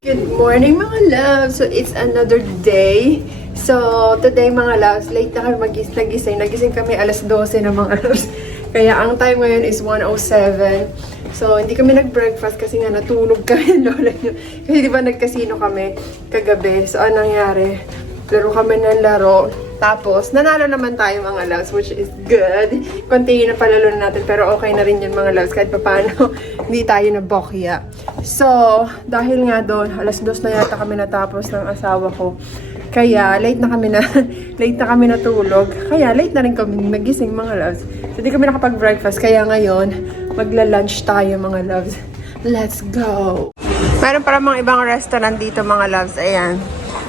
Good morning mga loves! So it's another day. So today mga loves, late na kami nagising. Nagising kami alas 12 na mga loves. Kaya ang time ngayon is 1:07. So hindi kami nag-breakfast kasi nga natulog kami lola nyo. Kasi di ba nag-casino kami kagabi. So anong nangyari? Laro kami ng laro. Tapos, nanalo naman tayo mga loves, which is good. Konti na palalo na natin, pero okay na rin yun mga loves, kahit paano hindi tayo nabokya. So, dahil nga doon, alas 2 na yata kami natapos ng asawa ko. Kaya, late na kami natulog. Kaya, late na rin kami nagising mga loves. So, di kami nakapag-breakfast. Kaya ngayon, magla-lunch tayo mga loves. Let's go! Meron para mga ibang restaurant dito mga loves. Ayan.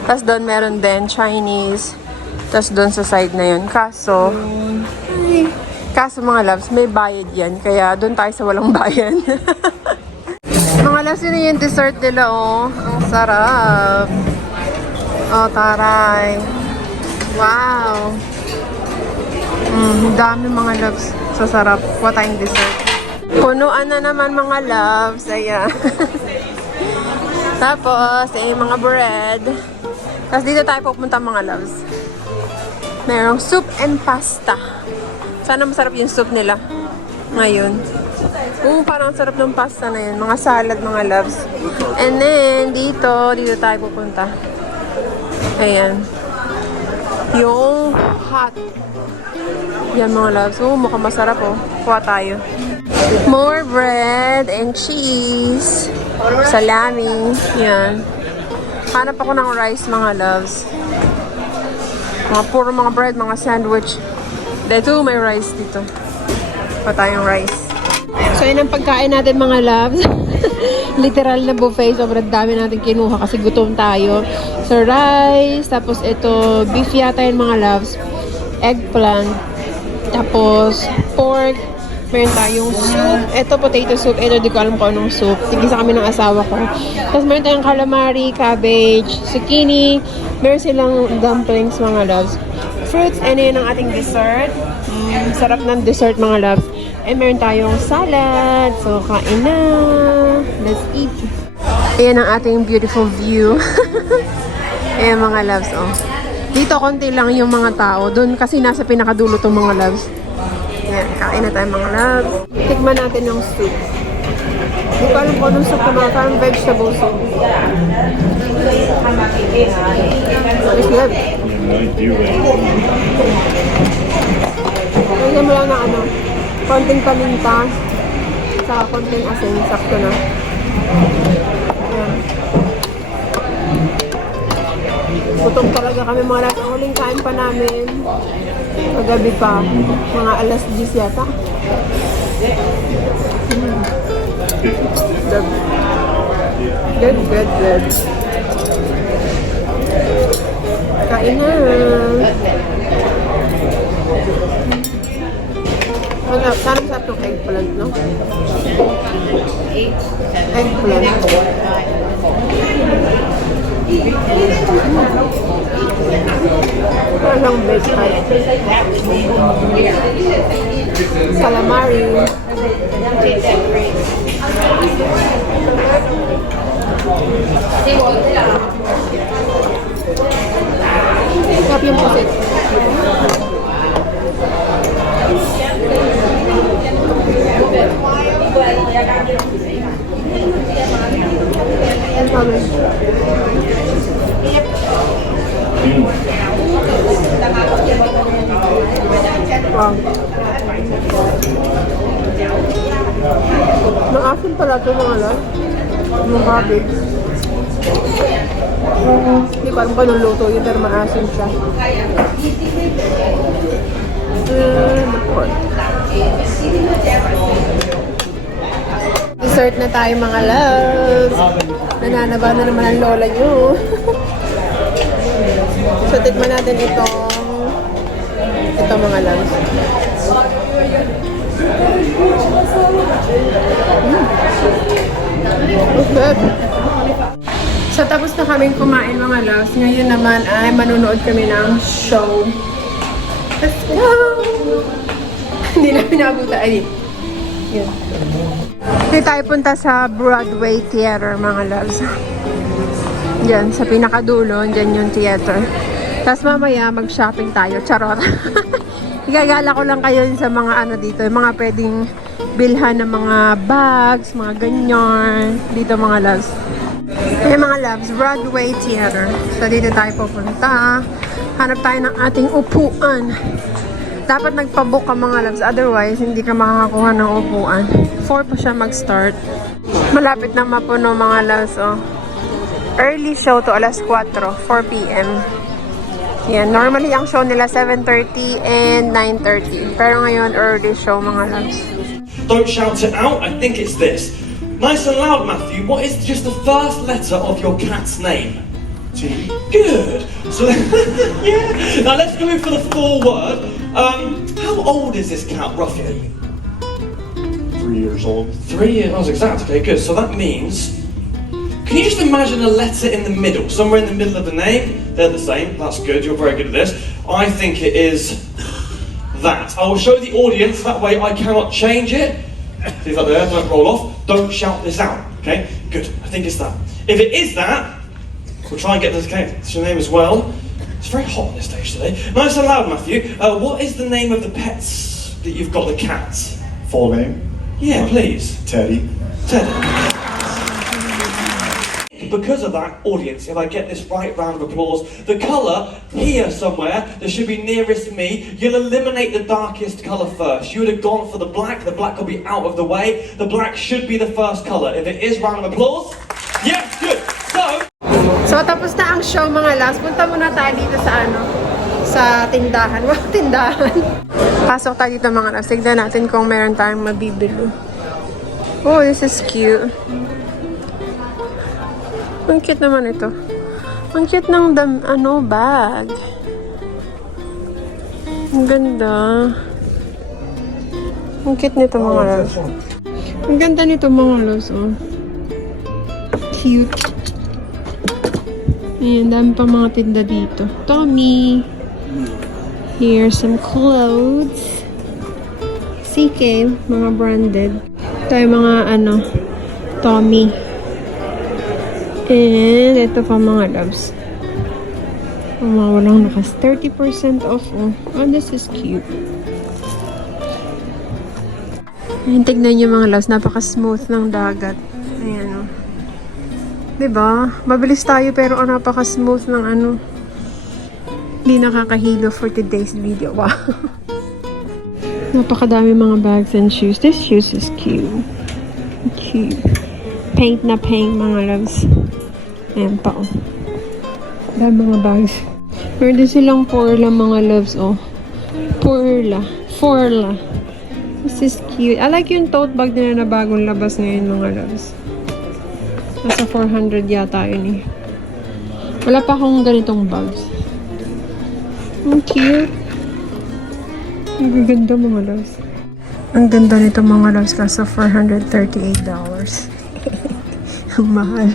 Tapos doon meron din Chinese. Tapos doon sa side na yun. Kaso mga loves, may bayad yan. Kaya doon tayo sa walang bayad. Mga loves, yun yung dessert nila, oh. Ang sarap. Oh, taray. Wow. Dami mga loves. So sarap. Kuha tayong dessert. Punuan na naman mga loves. Ayan. Tapos, mga bread. Tapos dito tayo pupunta mga loves. Merong soup and pasta. Sana masarap yung soup nila ngayon. Parang sarap ng pasta na yun. Mga salad, mga loves. And then, dito tayo pupunta. Ayan. Yung hot. Yan mga loves. Mukhang masarap oh. Kuha tayo. More bread and cheese. Salami. Yan. Hanap ako ng rice mga loves. Puro mga bread, mga sandwich. Dito may rice dito. Pa tayong rice. So yun ang pagkain natin mga loves. Literal na buffet. Sobrang dami natin kinuha kasi gutom tayo. So rice, tapos ito beef yata yun mga loves. Eggplant. Tapos pork. Meron tayong soup. Ito potato soup. Ito di ko alam kung anong soup. Tigisa kami ng asawa ko. Tapos meron tayong calamari, cabbage, zucchini. Meron silang dumplings mga loves. Fruits. And yun ang ating dessert. Sarap ng dessert mga loves. And meron tayong salad. So kain na. Let's eat. Ayan ang ating beautiful view. Ayan mga loves. Oh. Dito konti lang yung mga tao. Doon kasi nasa pinakadulo tong mga loves. Ayan, kain na tayo mga loves. Tikman natin yung soup. Hindi ko alam kung anong soup na mga parang vegetable soup. It's good. Lagyan mo lang na konting paminta, saka konting asin, sakto na. Ayan. Gutom talaga kami mga loves. Ang huling kain pa namin. Paggabi pa, mga alas 10 yata. Good. Kain na. Sana masarap ng eggplant, no? Eggplant. Walang baked type. Calamari. Sarap yung pusit. Wow. Maasin pala ito mga loves. Yung cabbage. Hindi ko alam pa nung luto yun, pero maasin siya. Dessert na tayo mga loves. Nananaba na naman ang lola nyo. So, tikman natin ito mga loves. Okay. So, tapos na kaming kumain mga loves. Ngayon naman ay manunood kami ng show. Let's go! Hindi namin naabutan. Ay, yun. Hindi tayo punta sa Broadway Theater mga loves. Diyan, sa pinakadulo, diyan yung theater. Tapos mamaya, mag-shopping tayo. Charot. Igagala ko lang kayo sa mga ano dito, yung mga pwedeng bilhan ng mga bags, mga ganyan. Dito mga loves. Hey mga loves, Broadway Theater. So dito tayo pupunta. Hanap tayo ng ating upuan. Dapat nagpabook ka mga loves, otherwise hindi ka makakakuha ng upuan. 4 pa siya mag-start. Malapit na mapuno mga loves, oh. Early show to alas 4 p.m. Yan, normally ang show nila 7:30 and 9:30. Pero ngayon early show mga loves. Don't shout it out, I think it's this. Nice and loud, Matthew. What is just the first letter of your cat's name? T. Good. So, yeah. Now let's go in for the full word. How old is this cat roughly? 3 years old. 3 years. That's exact. Okay, good. So that means. Can you just imagine a letter in the middle, somewhere in the middle of the name? They're the same. That's good. You're very good at this. I think it is that. I will show the audience. That way, I cannot change it. See that there? Don't roll off. Don't shout this out. Okay. Good. I think it's that. If it is that, we'll try and get this. Okay. It's your name as well. It's very hot on this stage today. Nice and loud, Matthew. What is the name of the pets that you've got? The cats. Full name? Yeah, please. Teddy. Teddy. Because of that, audience, if I get this right, round of applause, the colour here somewhere that should be nearest me, you'll eliminate the darkest colour first. You would have gone for the black will be out of the way. The black should be the first colour. If it is, round of applause. Yes, good. So tapos na ang show mga loves. Punta muna tayo dito sa ano, sa tindahan. Wow, tindahan. Pasok tayo dito mga loves. Tignan natin kung meron tayong mabibili. Oh, this is cute. Ang cute naman ito. Ang cute ng bag. Ang ganda. Ang cute nito mga loves. Ang ganda nito mga loves, oh. Cute. Ayan, dami pa mga tinda dito. Tommy. Here's some clothes. CK, mga branded. Tayo mga Tommy. And ito pa mga loves. Mga walang nakas. 30% off. Oh, this is cute. Ayan, tignan nyo mga loves. Napaka-smooth ng dagat. Ayan, oh. Diba? Mabilis tayo pero napaka-smooth ng Hindi nakakahilo for today's video. Wow. Napakadami mga bags and shoes. This shoes is cute. Cute. Paint na paint mga loves. Ayan pa, oh. Dami mga bags. Meron din silang Forla mga loves, oh. Forla. This is cute. I like yung tote bag nila na bagong labas ngayon mga loves. Nasa 400 yata yun eh. Wala pa akong ganitong bags. Ang cute. Ang ganda mga loves. Ang ganda nito mga loves kaso $438. Ang mahal.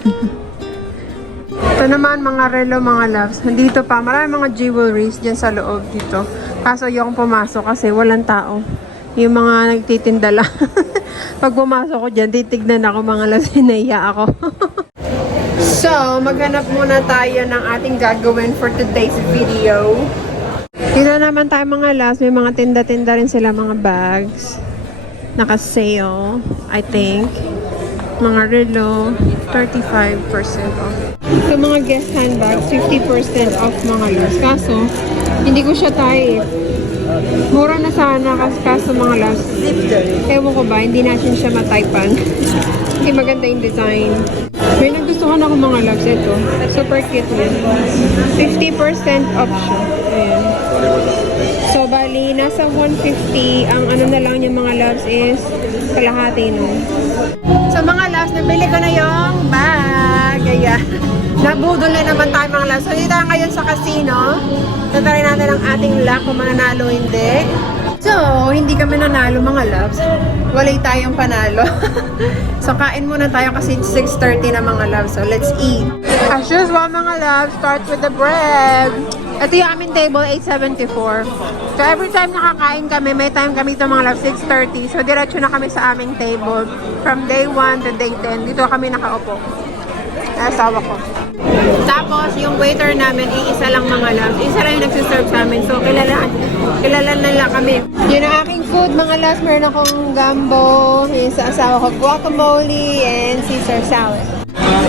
Ito naman mga relo mga loves. Nandito pa. Marami mga jewelries dyan sa loob dito. Kaso yung pumasok kasi walang tao. Yung mga nagtitinda lang. Pag pumasok ko dyan, titignan ako mga loves. Hinaya ako. So, maghanap muna tayo ng ating gagawin for today's video. Dito naman tayo mga loves. May mga tinda-tinda rin sila mga bags. Naka-sale, I think. Mga relo, 35% off. So, mga guest handbags, 50% off mga loves. Kaso, hindi ko siya type. Mura na sana kaso mga loves. Ewan ko ba, hindi natin siya matypan. Hindi maganda yung design. May nagustuhan ako mga loves. Ito, super cute yun. 50% off siya. Ayan. So, bali, nasa 150. Ang na lang yung mga loves is kalahati nun. So, mga loves, nabili ko na yung bag. Ayan. Nabudol na naman tayo mga loves. So, dito tayo ngayon sa casino. Tatarin natin ang ating luck kung mananalo hindi. So, hindi kami nanalo mga loves. Walay tayong panalo. So, kain muna tayo kasi 6:30 na mga loves. So, let's eat. As usual mga loves, start with the bread. Ito yung aming table, 874. So, every time nakakain kami, may time kami ito mga loves, 6:30. So, diretso na kami sa aming table. From day 1 to day 10. Dito kami nakaupo. Asawa ko. Tapos, yung waiter namin, iisa lang mga loves. Isa lang yung nagsiserve sa amin. So, kilala na lang kami. Yun ang aking food, mga loves. Meron akong gumbo, yung sa asawa ko, guacamole, and Caesar salad.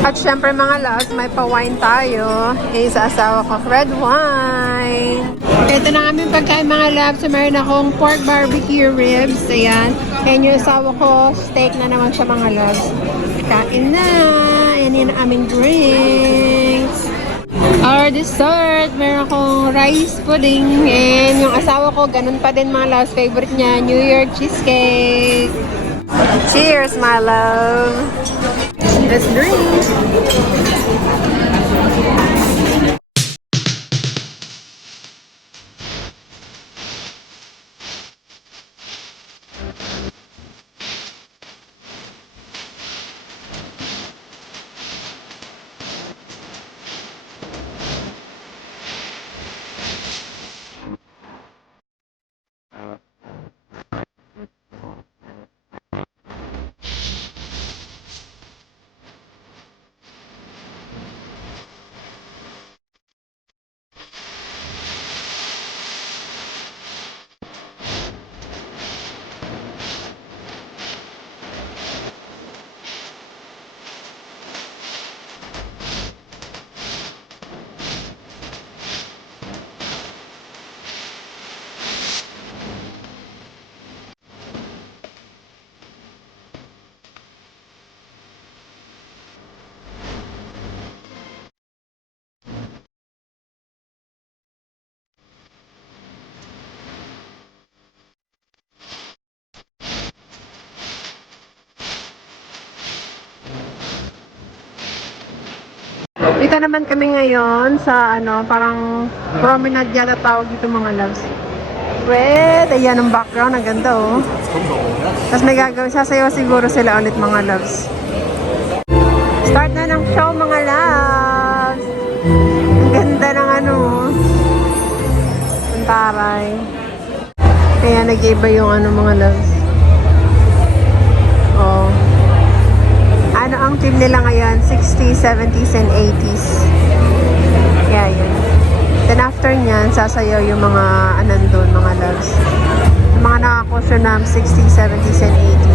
At syempre mga loves, may pa-wine tayo. Yung sa asawa ko, red wine. Ito na aming pagkain mga loves. So, meron akong pork barbecue ribs. Ayan. And yung asawa ko, steak na naman siya mga loves. Kain na. Ayan yun ang aming drinks. Our dessert, meron akong rice pudding. And yung asawa ko, ganun pa din mga loves. Favorite niya, New York cheesecake. Cheers, my love. Let's drink. Dito naman kami ngayon sa parang promenade yata tawag dito mga loves. Red, ayan ang background, ang ganda oh. Tapos may gagawin, sasayaw siguro sila ulit mga loves. Start na ng show mga loves. Ang ganda ng ang taray. Kaya nag-iba yung mga loves. Oh. Ang team nila ngayon, 60s, 70s, and 80s. Yeah, yun. Then after nyan, sasayaw yung mga nandun, mga loves. Yung mga nakakusyon na 60s, 70s, and 80s.